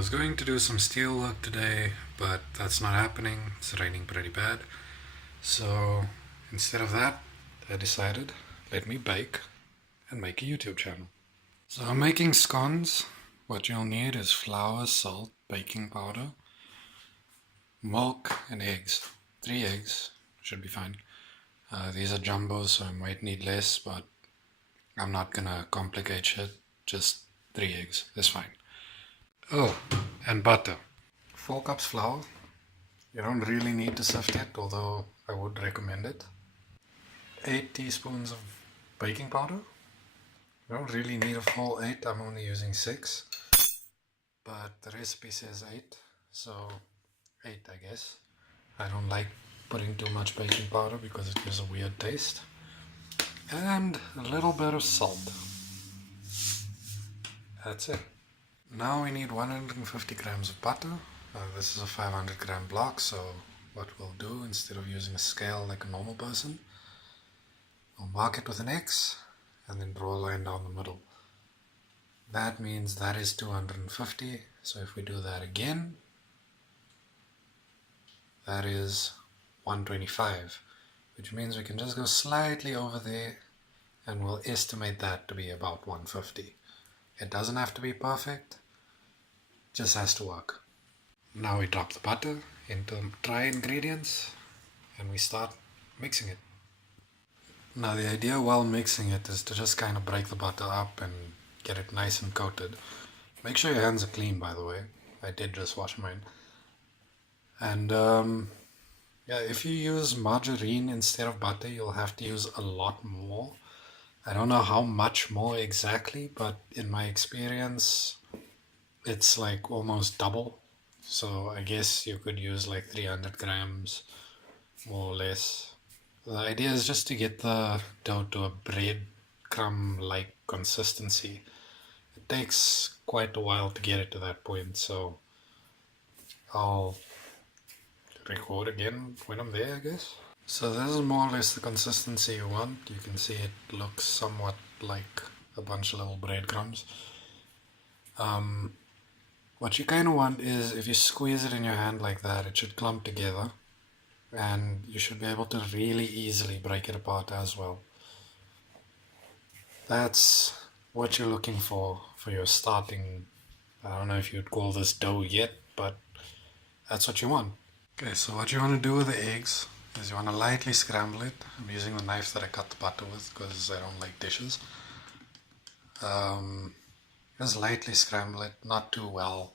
was going to do some steel work today, but that's not happening. It's raining pretty bad. So instead of that, I decided, let me bake and make a YouTube channel. So I'm making scones. What you'll need is flour, salt, baking powder, milk, and eggs. 3 eggs should be fine. These are jumbos, so I might need less, but I'm not gonna complicate shit. Just 3 eggs is fine. Oh, and butter. 4 cups flour. You don't really need to sift it, although I would recommend it. 8 teaspoons of baking powder. You don't really need a full 8, I'm only using 6. But the recipe says 8, so 8 I guess. I don't like putting too much baking powder because it gives a weird taste. And a little bit of salt. That's it. Now we need 150 grams of butter. This is a 500 gram block, so what we'll do, instead of using a scale like a normal person, we'll mark it with an X and then draw a line down the middle. That means that is 250, so if we do that again, that is 125, which means we can just go slightly over there and we'll estimate that to be about 150. It doesn't have to be perfect, just has to work. Now we drop the butter into dry ingredients and we start mixing it. Now the idea while mixing it is to just kind of break the butter up and get it nice and coated. Make sure your hands are clean, by the way. I did just wash mine. And yeah, if you use margarine instead of butter, you'll have to use a lot more. I don't know how much more exactly, but in my experience, it's like almost double. So I guess you could use like 300 grams, more or less. The idea is just to get the dough to a breadcrumb-like consistency. It takes quite a while to get it to that point, so I'll record again when I'm there, I guess. So this is more or less the consistency you want. You can see it looks somewhat like a bunch of little breadcrumbs. What you kind of want is, if you squeeze it in your hand like that, it should clump together and you should be able to really easily break it apart as well. That's what you're looking for your starting, I don't know if you'd call this dough yet, but that's what you want. Okay, so what you want to do with the eggs is you want to lightly scramble it. I'm using the knife that I cut the butter with because I don't like dishes. Just lightly scramble it, not too well.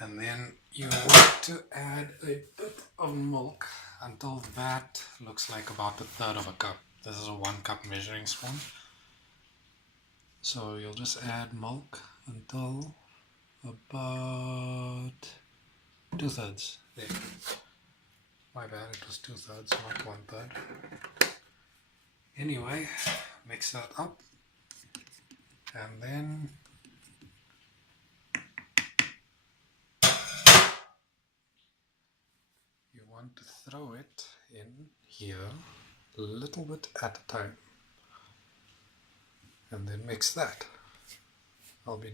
And then you want to add a bit of milk until that looks like about a third of a cup. This is a 1 cup measuring spoon. So you'll just add milk until about 2/3. There. My bad, it was 2/3, not 1/3. Anyway, mix that up. And then you want to throw it in here a little bit at a time. And then mix that. I'll be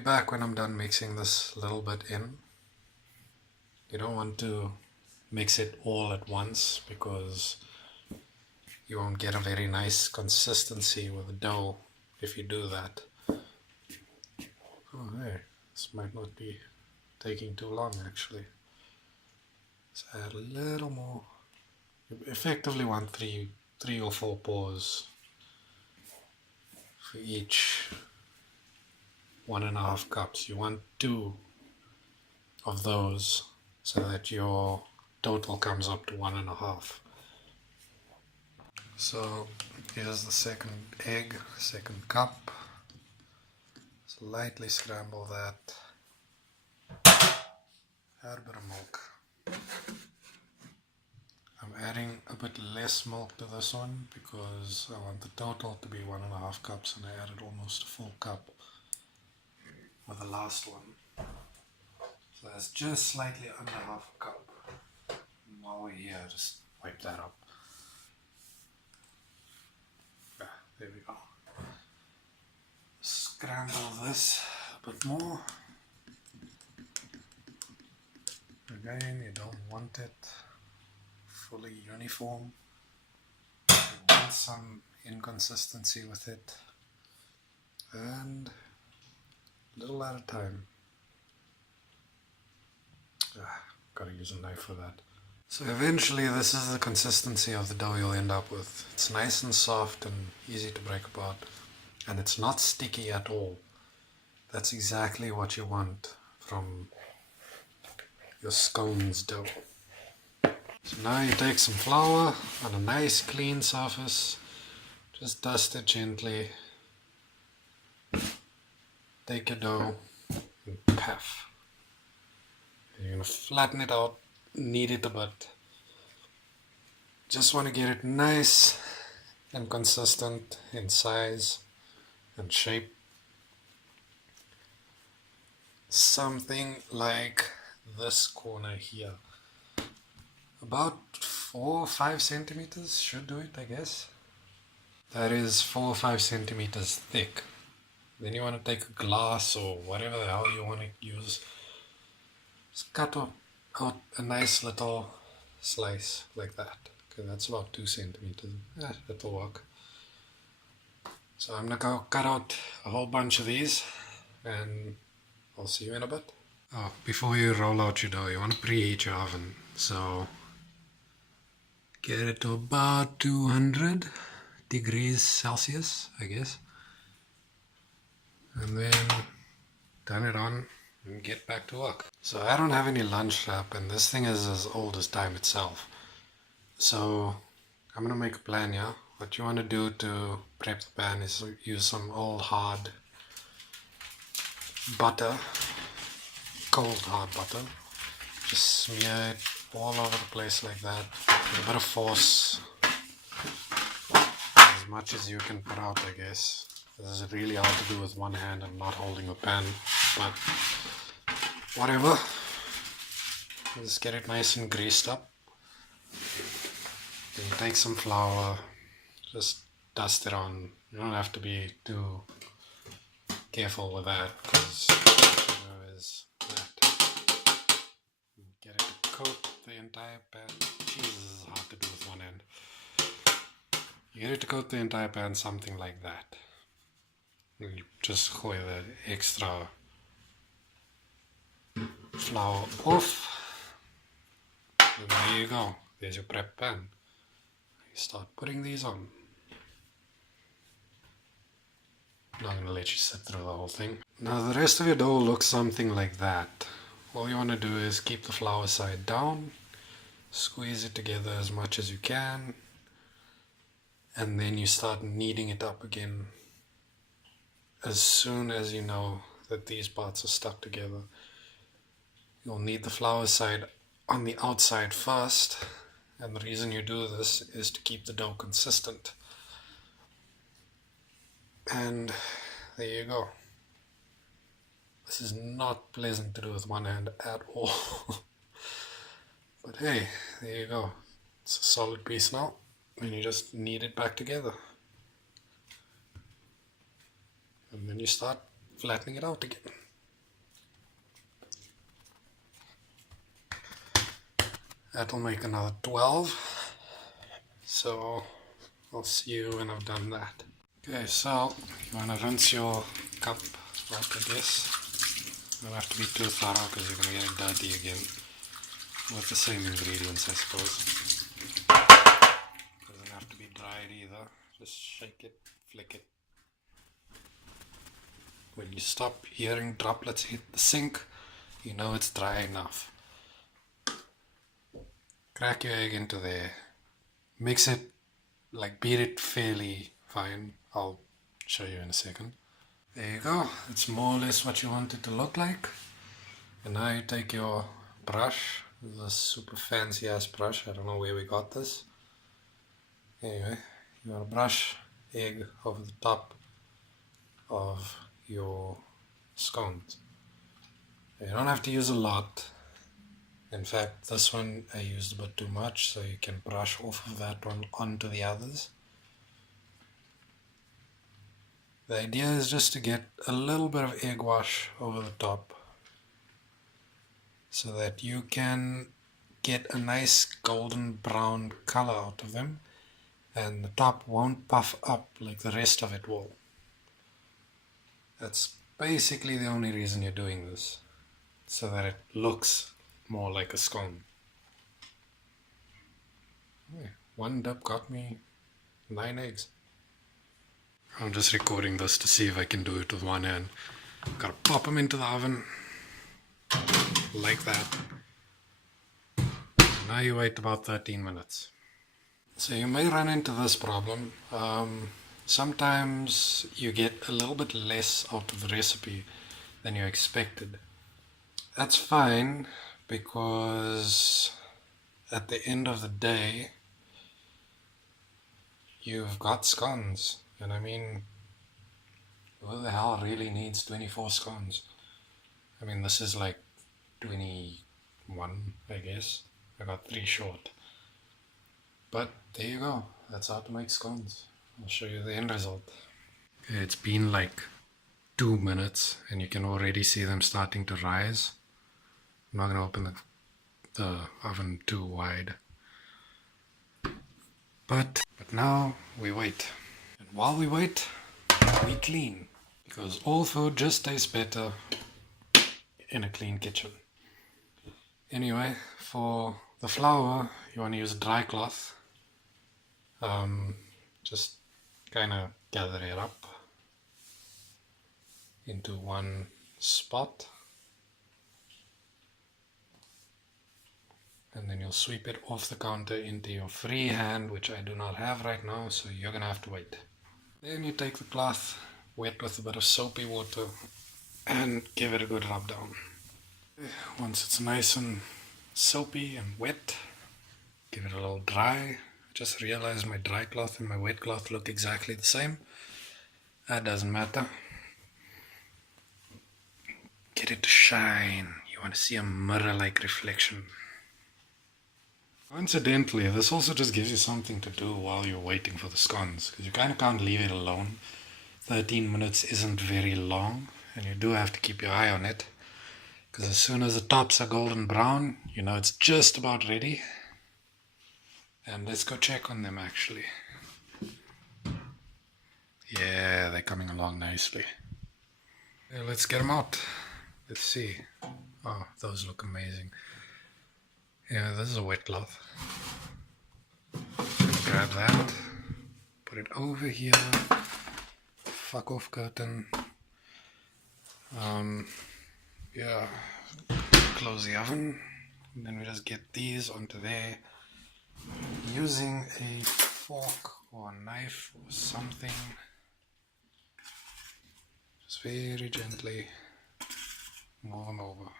back when I'm done mixing this little bit in. You don't want to mix it all at once because you won't get a very nice consistency with the dough if you do that. Oh hey, this might not be taking too long actually. Let's add a little more. You effectively want 3 or 4 pours for each 1.5 cups. You want 2 of those so that your total comes up to 1.5. So here's the second egg, second cup. So lightly scramble that. Add a bit of milk. I'm adding a bit less milk to this one because I want the total to be 1.5 cups and I added almost a full cup with the last one. So that's just slightly under half a cup. And while we're here, just wipe that up. There we go. Scramble this a bit more. Again, you don't want it fully uniform. You want some inconsistency with it. And a little at a time. Gotta use a knife for that. So eventually this is the consistency of the dough you'll end up with. It's nice and soft and easy to break apart. And it's not sticky at all. That's exactly what you want from your scones dough. So now you take some flour on a nice clean surface. Just dust it gently. Take your dough and puff. You're going to flatten it out, knead it a bit. Just want to get it nice and consistent in size and shape. Something like this corner here. About 4 or 5 centimeters should do it, I guess. That is 4 or 5 centimeters thick. Then you want to take a glass or whatever the hell you want to use. Just cut out a nice little slice like that. Okay, that's about 2 centimeters. Yeah, that'll work. So I'm going to go cut out a whole bunch of these and I'll see you in a bit. Oh, before you roll out your dough, you want to preheat your oven. So get it to about 200 degrees Celsius, I guess. And then turn it on and get back to work. So I don't have any lunch wrap and this thing is as old as time itself. So I'm going to make a plan here. What you want to do to prep the pan is use some old hard butter, cold hard butter. Just smear it all over the place like that with a bit of force, as much as you can put out, I guess. This is really hard to do with one hand and not holding a pan, but whatever. Just get it nice and greased up. Then you take some flour, just dust it on. You don't have to be too careful with that because there is that. Get it to coat the entire pan. Jesus, this is hard to do with one hand. You get it to coat the entire pan something like that. And you just gooi the extra flour off. And there you go. There's your prep pan. You start putting these on. I'm not going to let you sit through the whole thing. Now the rest of your dough looks something like that. All you want to do is keep the flour side down, squeeze it together as much as you can, and then you start kneading it up again. As soon as you know that these parts are stuck together, you'll knead the flour side on the outside first, and the reason you do this is to keep the dough consistent. And there you go. This is not pleasant to do with one hand at all. But hey, there you go. It's a solid piece now, and you just knead it back together. And then you start flattening it out again. That'll make another 12. So I'll see you when I've done that. Okay, so you want to rinse your cup up, I guess. You don't have to be too thorough because you're going to get it dirty again. With the same ingredients, I suppose. Doesn't have to be dried either. Just shake it, flick it. When you stop hearing droplets hit the sink, you know it's dry enough. Crack your egg into there. Mix it, beat it fairly fine. I'll show you in a second. There you go. It's more or less what you want it to look like. And now you take your brush. This is a super fancy ass brush. I don't know where we got this. Anyway, you want to brush egg over the top of your scones. You don't have to use a lot. In fact, this one I used a bit too much, so you can brush off of that one onto the others. The idea is just to get a little bit of egg wash over the top so that you can get a nice golden brown color out of them, and the top won't puff up like the rest of it will. That's basically the only reason you're doing this, so that it looks more like a scone. One dip got me 9 eggs. I'm just recording this to see if I can do it with one hand. Gotta pop them into the oven like that. Now you wait about 13 minutes. So you may run into this problem. Sometimes you get a little bit less out of the recipe than you expected. That's fine, because at the end of the day, you've got scones. And I mean, who the hell really needs 24 scones? I mean, this is like 21, I guess. I got 3 short. But there you go. That's how to make scones. I'll show you the end result. Okay, it's been like 2 minutes and you can already see them starting to rise. I'm not going to open the oven too wide. But now we wait. And while we wait, we clean. Because all food just tastes better in a clean kitchen. Anyway, for the flour, you want to use a dry cloth. Just kind of gather it up into one spot. And then you'll sweep it off the counter into your free hand, which I do not have right now, so you're going to have to wait. Then you take the cloth, wet with a bit of soapy water, and give it a good rub down. Once it's nice and soapy and wet, give it a little dry. I just realized my dry cloth and my wet cloth look exactly the same. That doesn't matter. Get it to shine. You want to see a mirror-like reflection. Incidentally, this also just gives you something to do while you're waiting for the scones, because you kind of can't leave it alone. 13 minutes isn't very long, and you do have to keep your eye on it, because as soon as the tops are golden brown, you know it's just about ready. And let's go check on them actually. Yeah, they're coming along nicely. Okay, let's get them out. Let's see. Oh, those look amazing. Yeah, this is a wet cloth. Grab that, put it over here. Fuck off curtain. Yeah, close the oven. And then we just get these onto there using a fork or a knife or something. Just very gently move them over.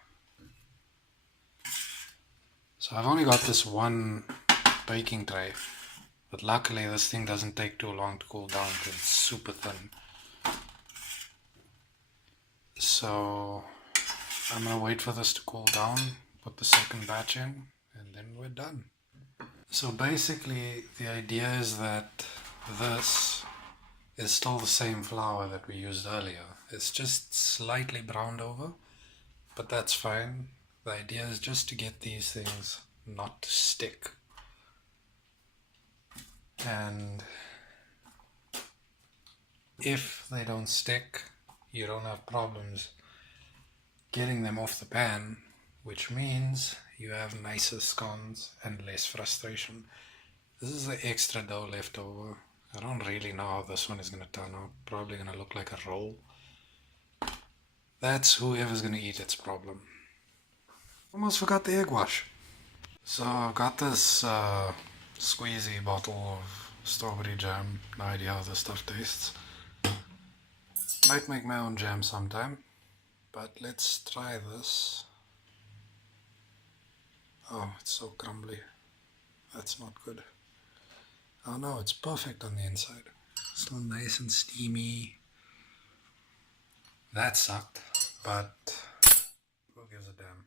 So I've only got this one baking tray, but luckily this thing doesn't take too long to cool down because it's super thin. So I'm going to wait for this to cool down, put the second batch in, and then we're done. So basically the idea is that this is still the same flour that we used earlier. It's just slightly browned over, but that's fine. The idea is just to get these things not to stick. And if they don't stick, you don't have problems getting them off the pan, which means you have nicer scones and less frustration. This is the extra dough left over. I don't really know how this one is going to turn out. Probably going to look like a roll. That's whoever's going to eat its problem. Almost forgot the egg wash. So I've got this squeezy bottle of strawberry jam. No idea how this stuff tastes. Might make my own jam sometime. But let's try this. Oh, it's so crumbly. That's not good. Oh no, it's perfect on the inside. Still nice and steamy. That sucked, but who gives a damn?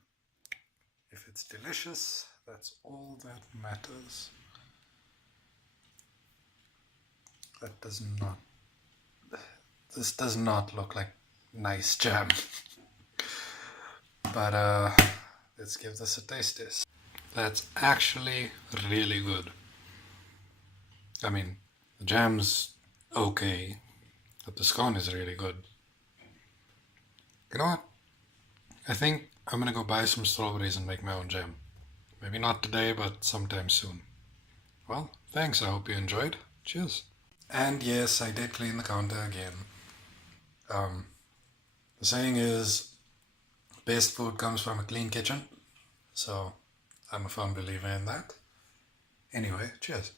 If it's delicious, that's all that matters. That does not... This does not look like nice jam. But let's give this a taste test. That's actually really good. I mean, the jam's okay, but the scone is really good. You know what? I think I'm gonna go buy some strawberries and make my own jam. Maybe not today, but sometime soon. Well, thanks. I hope you enjoyed. Cheers. And yes, I did clean the counter again. The saying is, best food comes from a clean kitchen. So I'm a firm believer in that. Anyway, cheers.